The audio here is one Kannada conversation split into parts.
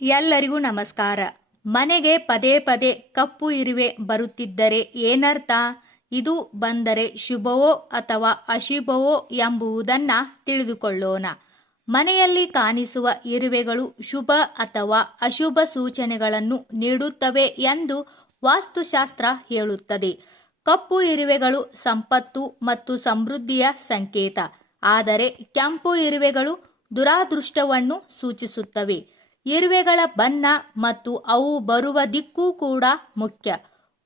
ಎಲ್ಲರಿಗೂ ನಮಸ್ಕಾರ. ಮನೆಗೆ ಪದೇ ಪದೇ ಕಪ್ಪು ಇರುವೆ ಬರುತ್ತಿದ್ದರೆ ಏನರ್ಥ? ಇದು ಬಂದರೆ ಶುಭವೋ ಅಥವಾ ಅಶುಭವೋ ಎಂಬುದನ್ನ ತಿಳಿದುಕೊಳ್ಳೋಣ. ಮನೆಯಲ್ಲಿ ಕಾಣಿಸುವ ಇರುವೆಗಳು ಶುಭ ಅಥವಾ ಅಶುಭ ಸೂಚನೆಗಳನ್ನು ನೀಡುತ್ತವೆ ಎಂದು ವಾಸ್ತುಶಾಸ್ತ್ರ ಹೇಳುತ್ತದೆ. ಕಪ್ಪು ಇರುವೆಗಳು ಸಂಪತ್ತು ಮತ್ತು ಸಮೃದ್ಧಿಯ ಸಂಕೇತ, ಆದರೆ ಕೆಂಪು ಇರುವೆಗಳು ದುರಾದೃಷ್ಟವನ್ನು ಸೂಚಿಸುತ್ತವೆ. ಇರುವೆಗಳ ಬಣ್ಣ ಮತ್ತು ಅವು ಬರುವ ದಿಕ್ಕು ಕೂಡ ಮುಖ್ಯ.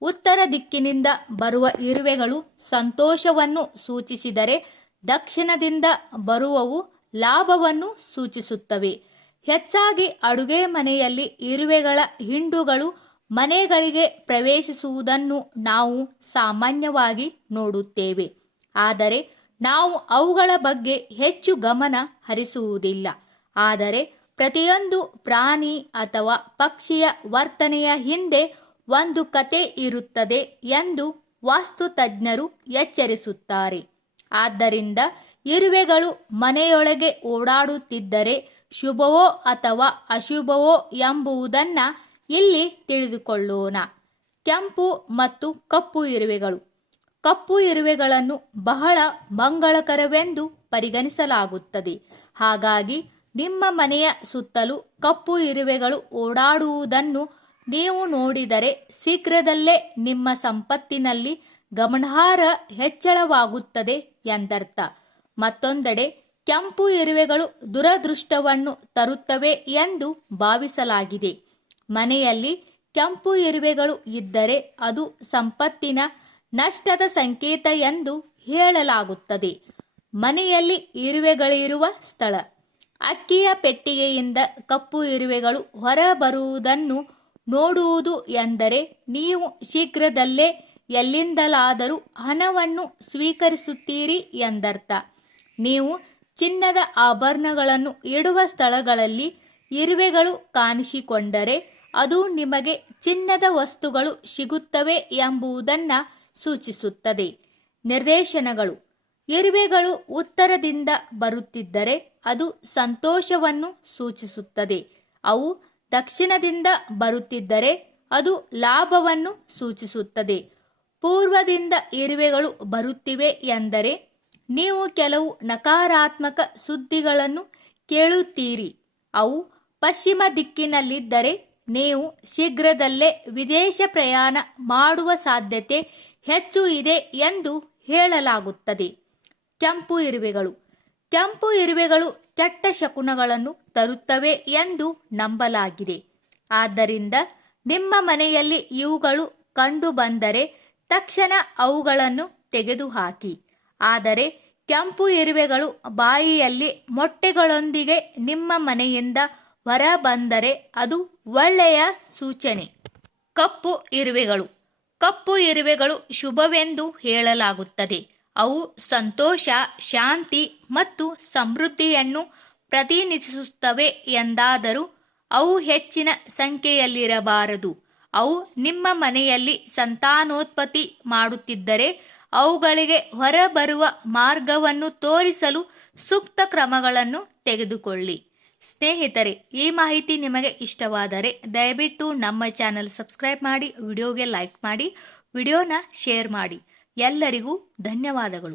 ಉತ್ತರ ದಿಕ್ಕಿನಿಂದ ಬರುವ ಇರುವೆಗಳು ಸಂತೋಷವನ್ನು ಸೂಚಿಸಿದರೆ, ದಕ್ಷಿಣದಿಂದ ಬರುವವು ಲಾಭವನ್ನು ಸೂಚಿಸುತ್ತವೆ. ಹೆಚ್ಚಾಗಿ ಅಡುಗೆ ಮನೆಯಲ್ಲಿ ಇರುವೆಗಳ ಹಿಂಡುಗಳು ಮನೆಗಳಿಗೆ ಪ್ರವೇಶಿಸುವುದನ್ನು ನಾವು ಸಾಮಾನ್ಯವಾಗಿ ನೋಡುತ್ತೇವೆ, ಆದರೆ ನಾವು ಅವುಗಳ ಬಗ್ಗೆ ಹೆಚ್ಚು ಗಮನ ಹರಿಸುವುದಿಲ್ಲ. ಆದರೆ ಪ್ರತಿಯೊಂದು ಪ್ರಾಣಿ ಅಥವಾ ಪಕ್ಷಿಯ ವರ್ತನೆಯ ಹಿಂದೆ ಒಂದು ಕತೆ ಇರುತ್ತದೆ ಎಂದು ವಾಸ್ತು ತಜ್ಞರು ಎಚ್ಚರಿಸುತ್ತಾರೆ. ಆದ್ದರಿಂದ ಇರುವೆಗಳು ಮನೆಯೊಳಗೆ ಓಡಾಡುತ್ತಿದ್ದರೆ ಶುಭವೋ ಅಥವಾ ಅಶುಭವೋ ಎಂಬುದನ್ನ ಇಲ್ಲಿ ತಿಳಿದುಕೊಳ್ಳೋಣ. ಕೆಂಪು ಮತ್ತು ಕಪ್ಪು ಇರುವೆಗಳು. ಕಪ್ಪು ಇರುವೆಗಳನ್ನು ಬಹಳ ಮಂಗಳಕರವೆಂದು ಪರಿಗಣಿಸಲಾಗುತ್ತದೆ. ಹಾಗಾಗಿ ನಿಮ್ಮ ಮನೆಯ ಸುತ್ತಲೂ ಕಪ್ಪು ಇರುವೆಗಳು ಓಡಾಡುವುದನ್ನು ನೀವು ನೋಡಿದರೆ ಶೀಘ್ರದಲ್ಲೇ ನಿಮ್ಮ ಸಂಪತ್ತಿನಲ್ಲಿ ಗಮನಾರ್ಹ ಹೆಚ್ಚಳವಾಗುತ್ತದೆ ಎಂದರ್ಥ. ಮತ್ತೊಂದೆಡೆ ಕೆಂಪು ಇರುವೆಗಳು ದುರದೃಷ್ಟವನ್ನು ತರುತ್ತವೆ ಎಂದು ಭಾವಿಸಲಾಗಿದೆ. ಮನೆಯಲ್ಲಿ ಕೆಂಪು ಇರುವೆಗಳು ಇದ್ದರೆ ಅದು ಸಂಪತ್ತಿನ ನಷ್ಟದ ಸಂಕೇತ ಎಂದು ಹೇಳಲಾಗುತ್ತದೆ. ಮನೆಯಲ್ಲಿ ಇರುವೆಗಳಿರುವ ಸ್ಥಳ. ಅಕ್ಕಿಯ ಪೆಟ್ಟಿಗೆಯಿಂದ ಕಪ್ಪು ಇರುವೆಗಳು ಹೊರಬರುವುದನ್ನು ನೋಡುವುದು ಎಂದರೆ ನೀವು ಶೀಘ್ರದಲ್ಲೇ ಎಲ್ಲಿಂದಲಾದರೂ ಹಣವನ್ನು ಸ್ವೀಕರಿಸುತ್ತೀರಿ ಎಂದರ್ಥ. ನೀವು ಚಿನ್ನದ ಆಭರಣಗಳನ್ನು ಇಡುವ ಸ್ಥಳಗಳಲ್ಲಿ ಇರುವೆಗಳು ಕಾಣಿಸಿಕೊಂಡರೆ ಅದು ನಿಮಗೆ ಚಿನ್ನದ ವಸ್ತುಗಳು ಸಿಗುತ್ತವೆ ಎಂಬುದನ್ನು ಸೂಚಿಸುತ್ತದೆ. ನಿರ್ದೇಶನಗಳು. ಇರುವೆಗಳು ಉತ್ತರದಿಂದ ಬರುತ್ತಿದ್ದರೆ ಅದು ಸಂತೋಷವನ್ನು ಸೂಚಿಸುತ್ತದೆ. ಅವು ದಕ್ಷಿಣದಿಂದ ಬರುತ್ತಿದ್ದರೆ ಅದು ಲಾಭವನ್ನು ಸೂಚಿಸುತ್ತದೆ. ಪೂರ್ವದಿಂದ ಇರುವೆಗಳು ಬರುತ್ತಿವೆ ಎಂದರೆ ನೀವು ಕೆಲವು ನಕಾರಾತ್ಮಕ ಸುದ್ದಿಗಳನ್ನು ಕೇಳುತ್ತೀರಿ. ಅವು ಪಶ್ಚಿಮ ದಿಕ್ಕಿನಲ್ಲಿದ್ದರೆ ನೀವು ಶೀಘ್ರದಲ್ಲೇ ವಿದೇಶ ಪ್ರಯಾಣ ಮಾಡುವ ಸಾಧ್ಯತೆ ಹೆಚ್ಚು ಇದೆ ಎಂದು ಹೇಳಲಾಗುತ್ತದೆ. ಕೆಂಪು ಇರುವೆಗಳು. ಕೆಂಪು ಇರುವೆಗಳು ಕೆಟ್ಟ ಶಕುನಗಳನ್ನು ತರುತ್ತವೆ ಎಂದು ನಂಬಲಾಗಿದೆ. ಆದ್ದರಿಂದ ನಿಮ್ಮ ಮನೆಯಲ್ಲಿ ಇವುಗಳು ಕಂಡುಬಂದರೆ ತಕ್ಷಣ ಅವುಗಳನ್ನು ತೆಗೆದುಹಾಕಿ. ಆದರೆ ಕೆಂಪು ಇರುವೆಗಳು ಬಾಯಿಯಲ್ಲಿ ಮೊಟ್ಟೆಗಳೊಂದಿಗೆ ನಿಮ್ಮ ಮನೆಯಿಂದ ಹೊರಬಂದರೆ ಅದು ಒಳ್ಳೆಯ ಸೂಚನೆ. ಕಪ್ಪು ಇರುವೆಗಳು. ಕಪ್ಪು ಇರುವೆಗಳು ಶುಭವೆಂದು ಹೇಳಲಾಗುತ್ತದೆ. ಅವು ಸಂತೋಷ, ಶಾಂತಿ ಮತ್ತು ಸಮೃದ್ಧಿಯನ್ನು ಪ್ರತಿನಿಧಿಸುತ್ತವೆ ಎಂದಾದರೂ ಅವು ಹೆಚ್ಚಿನ ಸಂಖ್ಯೆಯಲ್ಲಿರಬಾರದು. ಅವು ನಿಮ್ಮ ಮನೆಯಲ್ಲಿ ಸಂತಾನೋತ್ಪತ್ತಿ ಮಾಡುತ್ತಿದ್ದರೆ ಅವುಗಳಿಗೆ ಹೊರಬರುವ ಮಾರ್ಗವನ್ನು ತೋರಿಸಲು ಸೂಕ್ತ ಕ್ರಮಗಳನ್ನು ತೆಗೆದುಕೊಳ್ಳಿ. ಸ್ನೇಹಿತರೆ, ಈ ಮಾಹಿತಿ ನಿಮಗೆ ಇಷ್ಟವಾದರೆ ದಯವಿಟ್ಟು ನಮ್ಮ ಚಾನಲ್ ಸಬ್ಸ್ಕ್ರೈಬ್ ಮಾಡಿ, ವಿಡಿಯೋಗೆ ಲೈಕ್ ಮಾಡಿ, ವಿಡಿಯೋನ ಶೇರ್ ಮಾಡಿ. ಎಲ್ಲರಿಗೂ ಧನ್ಯವಾದಗಳು.